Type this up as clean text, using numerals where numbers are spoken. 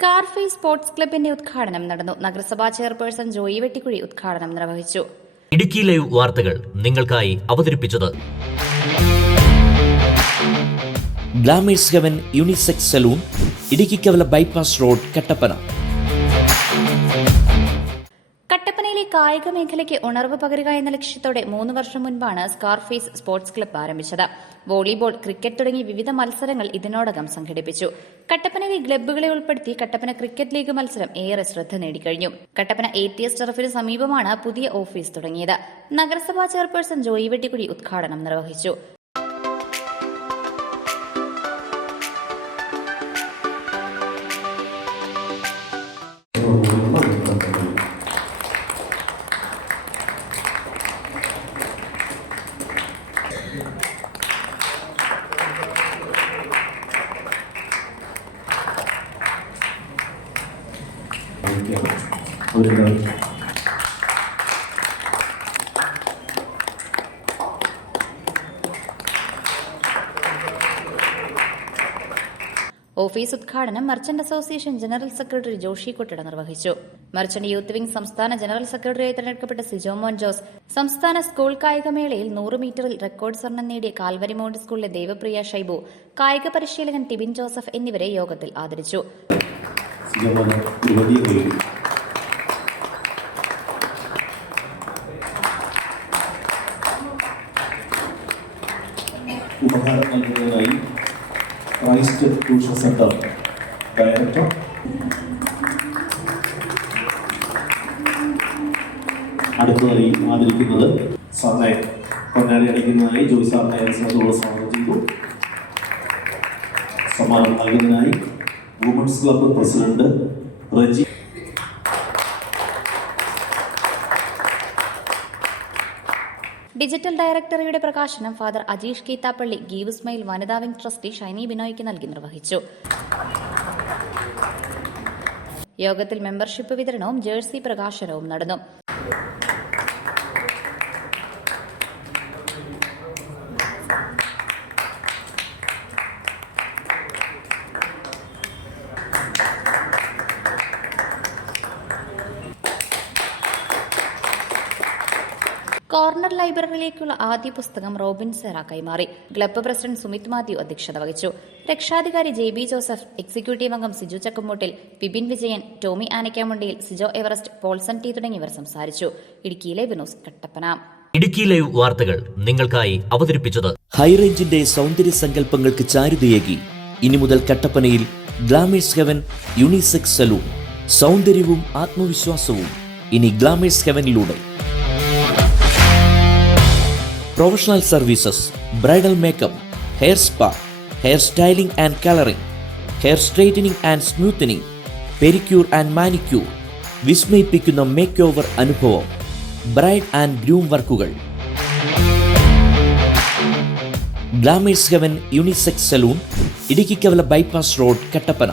Scarface sports ക്ലബിന്റെ ഉദ്ഘാടനം നടന്നു. നഗരസഭാ ചെയർപേഴ്സൺ ജോയി വെട്ടിക്കുഴി ഉദ്ഘാടനം നിർവഹിച്ചു. ഇടുക്കി ലൈവ് വാർത്തകൾ നിങ്ങൾക്കായി അവതരിപ്പിച്ചത് Glamours Heaven unisex salon, Idukkikavala bypass road, Kattappana. കട്ടപ്പനയിലെ കായിക മേഖലയ്ക്ക് ഉണർവ് പകരുക എന്ന ലക്ഷ്യത്തോടെ 3 വർഷം മുൻപാണ് സ്കാർഫേസ് സ്പോർട്സ് ക്ലബ്ബ് ആരംഭിച്ചത്. വോളിബോൾ, ക്രിക്കറ്റ് തുടങ്ങി വിവിധ മത്സരങ്ങൾ ഇതിനോടകം സംഘടിപ്പിച്ചു. കട്ടപ്പനയിലെ ക്ലബ്ബുകളെ ഉൾപ്പെടുത്തി കട്ടപ്പന ക്രിക്കറ്റ് ലീഗ് മത്സരം ഏറെ ശ്രദ്ധ നേടിക്കഴിഞ്ഞു. കട്ടപ്പന ATS ടർഫിന് സമീപമാണ് പുതിയ ഓഫീസ് തുടങ്ങിയത്. നഗരസഭാ ചെയർപേഴ്സൺ ജോയി വെട്ടിക്കുഴി ഉദ്ഘാടനം നിർവഹിച്ചു. ഓഫീസ് ഉദ്ഘാടനം merchant association general secretary Joshi Kottida നിർവഹിച്ചു. മർച്ചന്റ് യൂത്ത് വിംഗ് സംസ്ഥാന ജനറൽ സെക്രട്ടറിയായി തെരഞ്ഞെടുക്കപ്പെട്ട സിജോ മോൻ ജോസ്, സംസ്ഥാന സ്കൂൾ കായികമേളയിൽ 100 മീറ്ററിൽ റെക്കോർഡ് സ്വർണം നേടിയ കാൽവരി മൗണ്ട് സ്കൂളിലെ ദേവപ്രിയ ഷൈബു, കായിക പരിശീലകൻ ടിബിൻ ജോസഫ് എന്നിവരെ യോഗത്തിൽ ആദരിച്ചു. ക്രൈസ്റ്റ് ട്യൂഷൻ സെന്റർ ഡയറക്ടർ അടുത്തതായി ആദരിക്കുന്നത് സാറിനെ പൊന്നാടി അടിക്കുന്നതിനായി ജോയി സാറിനെ സ്വാഗതം ചെയ്തു. സമ്മാനം നൽകുന്നതിനായി women's club president Reji. Digital ഡയറക്ടറിയുടെ പ്രകാശനം ഫാദർ അജീഷ് കീത്താപ്പള്ളി, ഗീവ് ഇസ്മയിൽ വനിതാ വിംഗ് ട്രസ്റ്റി ഷൈനി ബിനോയ്ക്ക് നൽകി നിർവഹിച്ചു. യോഗത്തിൽ മെമ്പർഷിപ്പ് വിതരണവും ജേഴ്സി പ്രകാശനവും നടന്നു. കോർണർ ലൈബ്രറിയിലേക്കുള്ള ആദ്യ പുസ്തകം റോബിൻ സെറ കൈമാറി. ക്ലബ്ബ് പ്രസിഡന്റ് സുമിത് മാത്യു അധ്യക്ഷത വഹിച്ചു. രക്ഷാധികാരി JB ജോസഫ്, എക്സിക്യൂട്ടീവ് അംഗം സിജു ചക്കുമൂട്ടിൽ, വിപിൻ വിജയൻ, ടോമി ആനക്കാമുണ്ടിയിൽ, സിജോ എവറസ്റ്റ്, പോൾസൺ ടി തുടങ്ങിയവർ സംസാരിച്ചു. Idukki live news, Kattappana. Idukki live വാർത്തകൾ നിങ്ങൾക്കായി അവതരിപ്പിച്ചത് ഹൈറേഞ്ചിന്റെ സൗന്ദര്യ സങ്കല്പങ്ങൾക്ക് ചാരുതയേകി ഇനി മുതൽ കട്ടപ്പനയിൽ ഗ്ലാമേഴ്സ് ഹെവൻ യൂണിസെക്സ് സലൂൺ. സൗന്ദര്യവും ആത്മവിശ്വാസവും ഇനി ഗ്ലാമേഴ്സ് ഹെവനിലൂടെ. Professional services, bridal makeup, hair spa, hair styling and colouring, hair straightening and smoothening, pedicure and manicure, വിസ്മയിപ്പിക്കുന്ന മേക്ക് ഓവർ അനുഭവം, ബ്രൈഡ് ആൻഡ് ഗ്രൂം വർക്കുകൾ. Glamours Heaven unisex salon, Idukkikavala bypass road, Kattappana.